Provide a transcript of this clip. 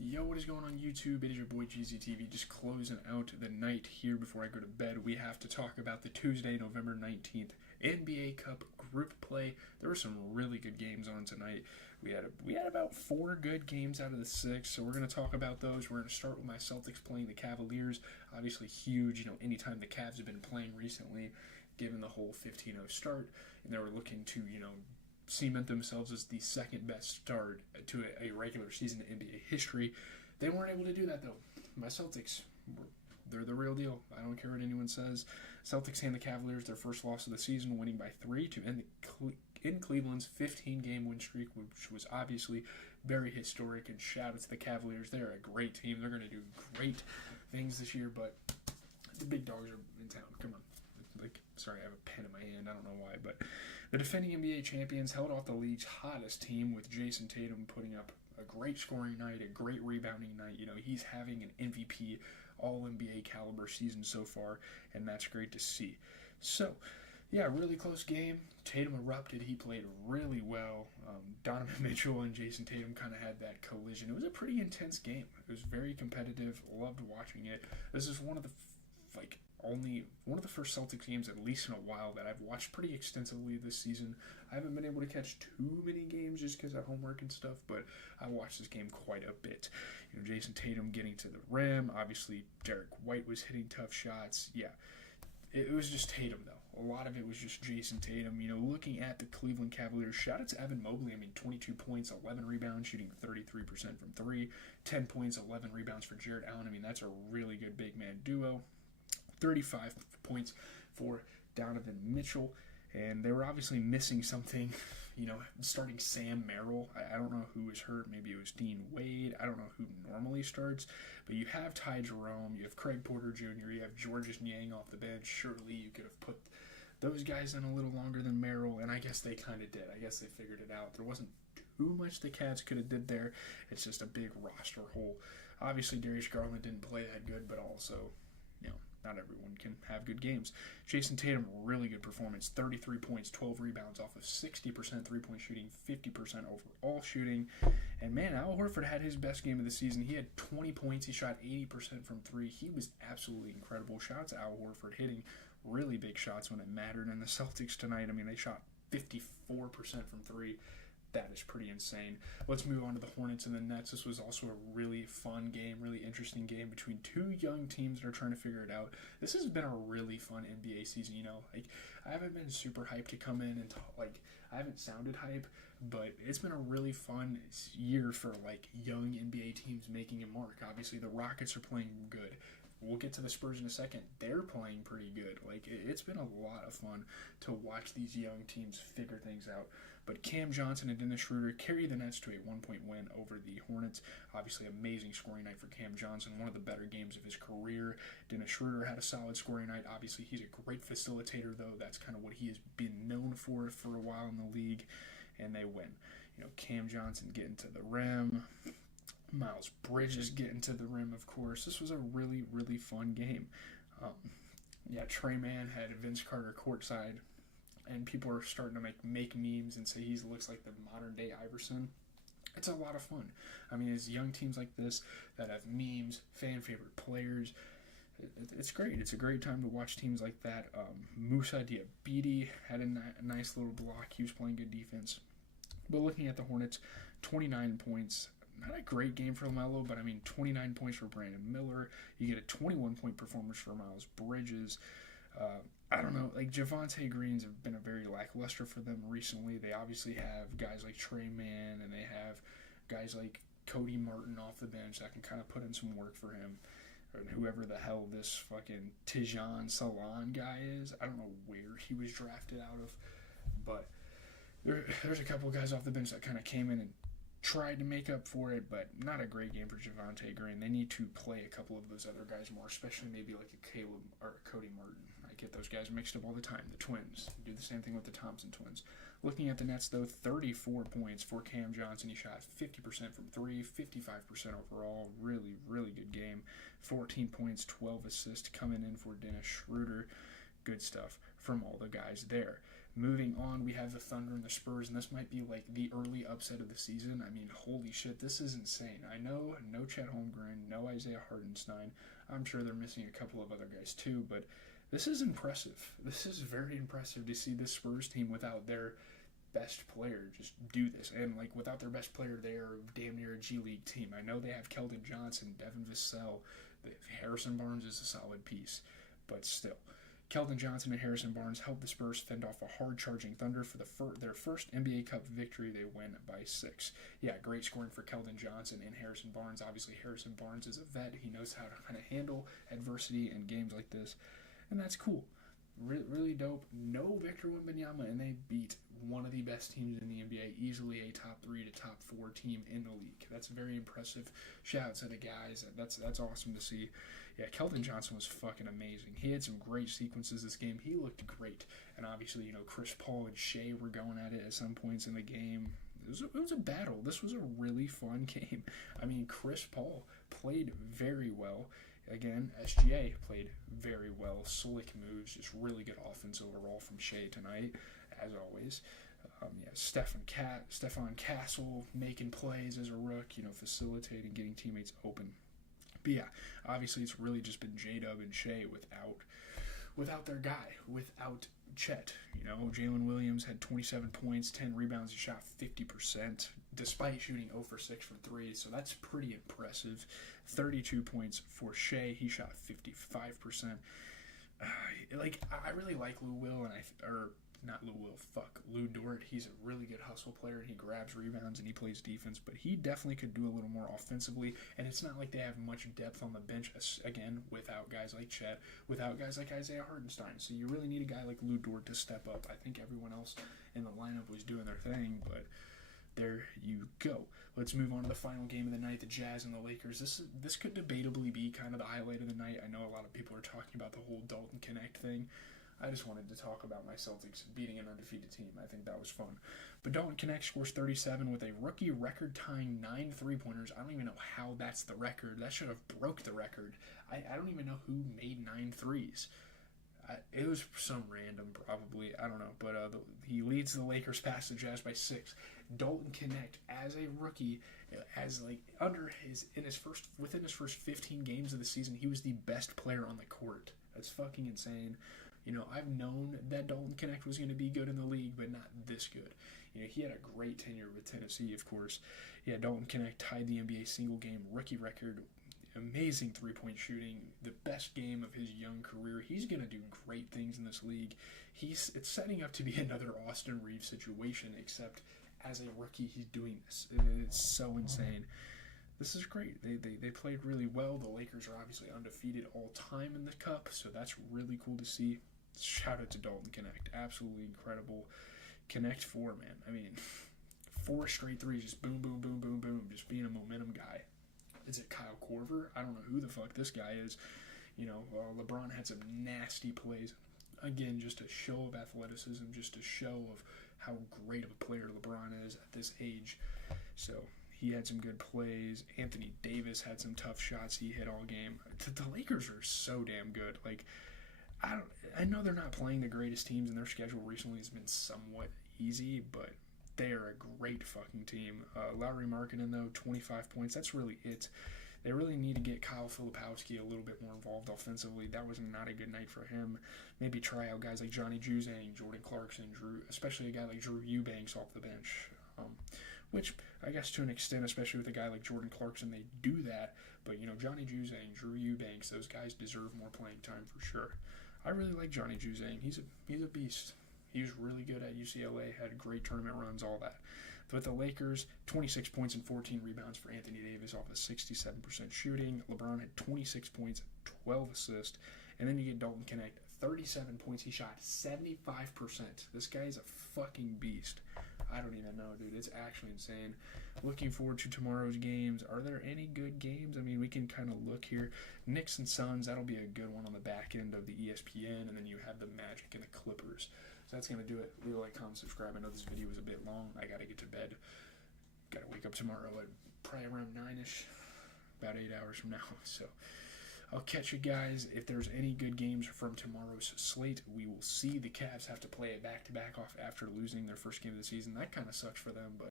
Yo, what is going on YouTube? It is your boy GZTV, just closing out the night here before I go to bed. We have to talk about the Tuesday, November 19th NBA Cup group play. There were some really good games on tonight. We had about 4 good games out of the 6, so we're going to talk about those. We're going to start with my Celtics playing the Cavaliers. Obviously huge, anytime the Cavs have been playing recently, given the whole 15-0 start, and they were looking to, cement themselves as the second best start to a regular season in NBA history. They weren't able to do that though. My Celtics, they're the real deal. I don't care what anyone says. Celtics hand the Cavaliers their first loss of the season, winning by 3 to end in Cleveland's 15-game win streak, which was obviously very historic. And shout out to the Cavaliers. They're a great team. They're going to do great things this year, but the big dogs are in town. Come on. Sorry, I have a pen in my hand. I don't know why, but the defending NBA champions held off the league's hottest team with Jason Tatum putting up a great scoring night, a great rebounding night. He's having an MVP, all NBA caliber season so far, and that's great to see. So, yeah, really close game. Tatum erupted. He played really well. Donovan Mitchell and Jason Tatum kind of had that collision. It was a pretty intense game. It was very competitive. Loved watching it. This is one of the only one of the first Celtics games, at least in a while, that I've watched pretty extensively this season. I haven't been able to catch too many games just because of homework and stuff, but I watched this game quite a bit. Jason Tatum getting to the rim. Obviously, Derek White was hitting tough shots. Yeah, it was just Tatum, though. A lot of it was just Jason Tatum. Looking at the Cleveland Cavaliers, shout out to Evan Mobley. 22 points, 11 rebounds, shooting 33% from 3. 10 points, 11 rebounds for Jared Allen. That's a really good big man duo. 35 points for Donovan Mitchell, and they were obviously missing something, starting Sam Merrill. I don't know who was hurt. Maybe it was Dean Wade. I don't know who normally starts, but you have Ty Jerome, you have Craig Porter Jr., you have Georges Niang off the bench. Surely you could have put those guys in a little longer than Merrill, and I guess they kind of did. I guess they figured it out. There wasn't too much the Cavs could have did there. It's just a big roster hole. Obviously, Darius Garland didn't play that good, but also, not everyone can have good games. Jason Tatum, really good performance. 33 points, 12 rebounds off of 60% three-point shooting, 50% overall shooting. And man, Al Horford had his best game of the season. He had 20 points. He shot 80% from 3. He was absolutely incredible. Shout out to Al Horford hitting really big shots when it mattered. And the Celtics tonight, they shot 54% from 3. That is pretty insane. Let's move on to the Hornets and the Nets. This was also a really fun game, really interesting game between two young teams that are trying to figure it out. This has been a really fun NBA season, I haven't been super hyped to come in and I haven't sounded hype, but it's been a really fun year for young NBA teams making a mark. Obviously, the Rockets are playing good. We'll get to the Spurs in a second. They're playing pretty good. It's been a lot of fun to watch these young teams figure things out. But Cam Johnson and Dennis Schroeder carry the Nets to a 1-point win over the Hornets. Obviously, amazing scoring night for Cam Johnson, one of the better games of his career. Dennis Schroeder had a solid scoring night. Obviously, he's a great facilitator, though. That's kind of what he has been known for a while in the league, and they win. Cam Johnson getting to the rim. Miles Bridges getting to the rim, of course. This was a really, really fun game. Trey Mann had Vince Carter courtside, and people are starting to make memes and say he looks like the modern-day Iverson. It's a lot of fun. It's young teams like this that have memes, fan-favorite players. It's great. It's a great time to watch teams like that. Musa Diabete had a nice little block. He was playing good defense. But looking at the Hornets, 29 points. Not a great game for LaMelo, but 29 points for Brandon Miller. You get a 21-point performance for Miles Bridges. I don't know, Javonte Greens have been a very lackluster for them recently. They obviously have guys like Trey Mann, and they have guys like Cody Martin off the bench that can kind of put in some work for him. And whoever the hell this fucking Tijan Salon guy is, I don't know where he was drafted out of, but there's a couple of guys off the bench that kind of came in and tried to make up for it, but not a great game for Javonte Green. They need to play a couple of those other guys more, especially maybe like a Caleb or a Cody Martin. I get those guys mixed up all the time. The Twins do the same thing with the Thompson twins. Looking at the Nets, though, 34 points for Cam Johnson. He shot 50% from 3, 55% overall. Really, really good game. 14 points, 12 assists coming in for Dennis Schroeder. Good stuff from all the guys there. Moving on, we have the Thunder and the Spurs, and this might be like the early upset of the season. I mean, holy shit, this is insane. I know no Chet Holmgren, no Isaiah Hartenstein. I'm sure they're missing a couple of other guys too, but this is impressive. This is very impressive to see this Spurs team without their best player just do this. And like without their best player, they're damn near a G League team. I know they have Keldon Johnson, Devin Vassell, Harrison Barnes is a solid piece, but still. Keldon Johnson and Harrison Barnes helped the Spurs fend off a hard-charging Thunder for their first NBA Cup victory. They win by 6. Yeah, great scoring for Keldon Johnson and Harrison Barnes. Obviously, Harrison Barnes is a vet. He knows how to kind of handle adversity in games like this, and that's cool. Really dope. No Victor Wembanyama, and they beat one of the best teams in the NBA, easily a top 3 to top 4 team in the league. That's very impressive. Shout out to the guys. That's awesome to see. Yeah, Keldon Johnson was fucking amazing. He had some great sequences this game. He looked great. And obviously, Chris Paul and Shea were going at it at some points in the game. It was a battle. This was a really fun game. I mean, Chris Paul played very well. Again, SGA played very well. Slick moves, just really good offense overall from Shea tonight, as always. Stephon Castle making plays as a rook, facilitating, getting teammates open. But yeah, obviously it's really just been J-Dub and Shea without their guy, without Chet. Jalen Williams had 27 points, 10 rebounds, he shot 50%, despite shooting 0 for 6 from 3, so that's pretty impressive. 32 points for Shea, he shot 55%. I really like Lou Dort. He's a really good hustle player, and he grabs rebounds and he plays defense, but he definitely could do a little more offensively, and it's not like they have much depth on the bench, again, without guys like Chet, without guys like Isaiah Hartenstein, so you really need a guy like Lou Dort to step up. I think everyone else in the lineup was doing their thing, but there you go. Let's move on to the final game of the night, the Jazz and the Lakers. This could debatably be kind of the highlight of the night. I know a lot of people are talking about the whole Dalton Connect thing. I just wanted to talk about my Celtics beating an undefeated team. I think that was fun. But Dalton Connect scores 37 with a rookie record-tying 9 3-pointers. I don't even know how that's the record. That should have broke the record. I don't even know who made 9 threes. It was some random, probably. I don't know. But he leads the Lakers past the Jazz by 6. Dalton Connect, as a rookie, within his first 15 games of the season, he was the best player on the court. That's fucking insane. I've known that Dalton Connect was going to be good in the league, but not this good. He had a great tenure with Tennessee, of course. Yeah, Dalton Connect tied the NBA single-game rookie record. Amazing three-point shooting, the best game of his young career. He's going to do great things in this league. It's setting up to be another Austin Reeves situation, except as a rookie, he's doing this. It's so insane. This is great. They played really well. The Lakers are obviously undefeated all time in the Cup, so that's really cool to see. Shout out to Dalton Connect. Absolutely incredible. Connect 4, man. I mean, 4 straight threes, just boom, boom, boom, boom, boom, just being a momentum guy. Is it Kyle Korver? I don't know who the fuck this guy is. LeBron had some nasty plays. Again, just a show of athleticism, just a show of how great of a player LeBron is at this age. So he had some good plays. Anthony Davis had some tough shots he hit all game. The Lakers are so damn good. I know they're not playing the greatest teams, and their schedule recently has been somewhat easy, but they are a great fucking team. Lauri Markkanen, though, 25 points. That's really it. They really need to get Kyle Filipowski a little bit more involved offensively. That was not a good night for him. Maybe try out guys like Johnny Juzang, Jordan Clarkson, especially a guy like Drew Eubanks off the bench. Which, I guess to an extent, especially with a guy like Jordan Clarkson, they do that. But, Johnny Juzang, Drew Eubanks, those guys deserve more playing time for sure. I really like Johnny Juzang. He's a beast. He was really good at UCLA, had great tournament runs, all that. With the Lakers, 26 points and 14 rebounds for Anthony Davis off of 67% shooting. LeBron had 26 points, 12 assists. And then you get Dalton Connect, 37 points. He shot 75%. This guy's a fucking beast. I don't even know, dude. It's actually insane. Looking forward to tomorrow's games. Are there any good games? I mean, we can kind of look here. Knicks and Suns, that'll be a good one on the back end of the ESPN. And then you have the Magic and the Clippers. So that's going to do it. Leave a like, comment, subscribe. I know this video was a bit long. I got to get to bed. Got to wake up tomorrow at probably around 9-ish. About 8 hours from now. So I'll catch you guys. If there's any good games from tomorrow's slate, we will see. The Cavs have to play it back-to-back off after losing their first game of the season. That kind of sucks for them, but